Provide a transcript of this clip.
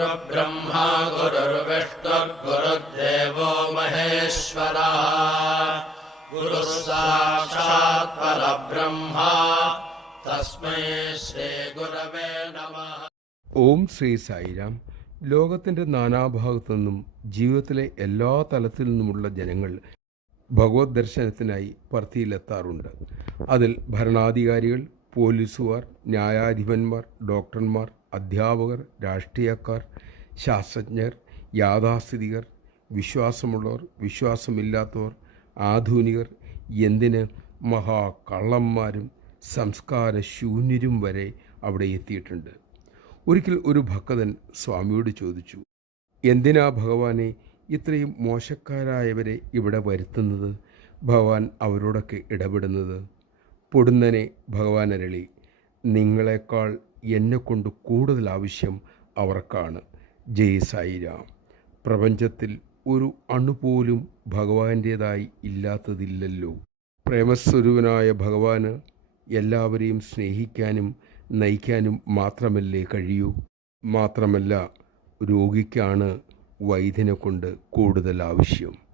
गुरुर्ब्रह्मा गुरुर्विष्णुर्गुरुर्देवो महेश्वरः गुरुः साक्षात् परब्रह्मा तस्मै श्रीगुरवे नमः ഓം ശ്രീ സായിരാം ലോകത്തിൻ്റെ നാനാഭാഗത്തു നിന്നും ജീവിതത്തിലെ എല്ലാ തലത്തിൽ നിന്നുമുള്ള ജനങ്ങൾ ഭഗവത് ദർശനത്തിനായി പർത്തിയിലെത്താറുണ്ട് അതിൽ ഭരണാധികാരികൾ പോലീസുകാർ ന്യായാധിപന്മാർ ഡോക്ടർമാർ അധ്യാപകർ രാഷ്ട്രീയക്കാർ ശാസ്ത്രജ്ഞർ യാഥാസ്ഥിതികർ വിശ്വാസമുള്ളവർ വിശ്വാസമില്ലാത്തവർ ആധുനികർ എന്തിന് മഹാകള്ളന്മാരും സംസ്കാര ശൂന്യരും വരെ അവിടെ എത്തിയിട്ടുണ്ട്? ഒരിക്കൽ ഒരു ഭക്തൻ സ്വാമിയോട് ചോദിച്ചു എന്തിനാ ഭഗവാനെ ഇത്രയും മോശക്കാരായവരെ ഇവിടെ വരുത്തുന്നത്? ഭഗവാൻ അവരോടൊക്കെ ഇടപെടുന്നത്? പൊടുന്നനെ അരളി നിങ്ങളെക്കാൾ എന്നെക്കൊണ്ട് കൂടുതൽ ആവശ്യം അവർക്കാണ്. ജയ് സായിരാം. പ്രപഞ്ചത്തിൽ ഒരു അണുപോലും ഭഗവാന്റേതായി ഇല്ലാത്തതില്ലല്ലോ. പ്രേമസ്വരൂപനായ ഭഗവാന് എല്ലാവരെയും സ്നേഹിക്കാനും നയിക്കാനും മാത്രമല്ലേ കഴിയൂ. മാത്രമല്ല രോഗിക്കാണ് വൈദ്യനെ കൊണ്ട് കൂടുതൽ ആവശ്യം.